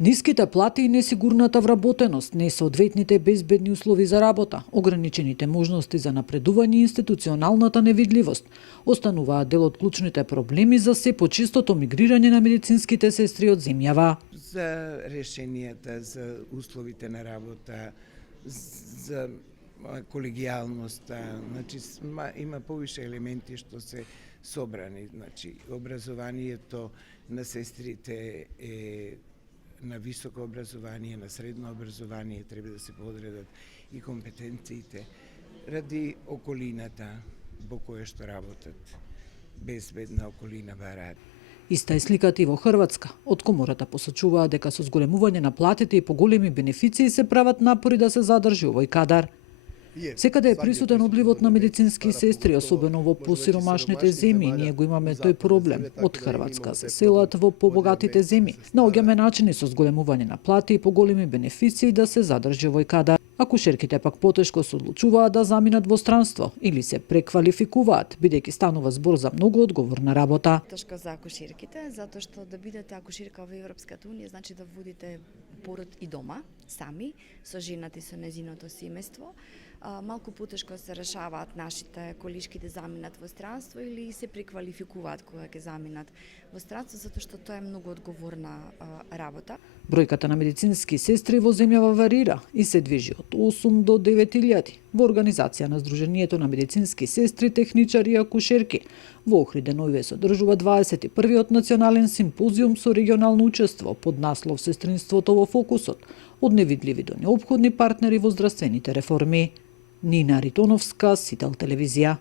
Ниските плати и несигурната вработеност, несоодветните безбедни услови за работа, ограничените можности за напредување и институционалната невидливост остануваат дел од клучните проблеми за се почистото мигрирање на медицинските сестри од земјава. За решенијата, за условите на работа, за колегијалноста, значи има повише елементи што се собрани, значи образованието на сестрите е на високо образование, на средно образование треба да се подредат и компетенциите ради околината во која што работат. Безбедна околина бараат. Иста е сликата и во Хрватска. Од комората посочуваат дека со зголемување на платите и поголеми бенефиции се прават напори да се задржи овој кадар. Секаде е присутен одливот на медицински сестри, особено во посиромашните земји. Ние го имаме тој проблем. Од Хрватска се селат во побогатите земји. Наоѓаме начини со зголемување на плати и поголеми бенефиции да се задржи овој кадар. Акушерките пак потешко се одлучуваат да заминат во странство или се преквалификуваат, бидејќи станува збор за многу одговорна работа. Тешко за акушерките, затоа што да бидете акушерка во Европската унија значи да водите пород и дома, сами, со жената и со нејзиното семејство. Малку потешко се решаваат нашите колишки да заминат во странство или се преквалификуваат кога ќе заминат во странство, затоа што тоа е многу одговорна работа. Бројката на медицински сестри во земјава варира и се движи од 8 до 9.000 во организација на Сдруженијето на медицински сестри, техничари и акушерки. Во Охрид Деноиве се одржува 21-иот национален симпозиум со регионално учество под наслов Сестринството во фокусот, од невидливи до неопходни партнери во здравствените реформи. Нина Ритоновска, Сител телевизија.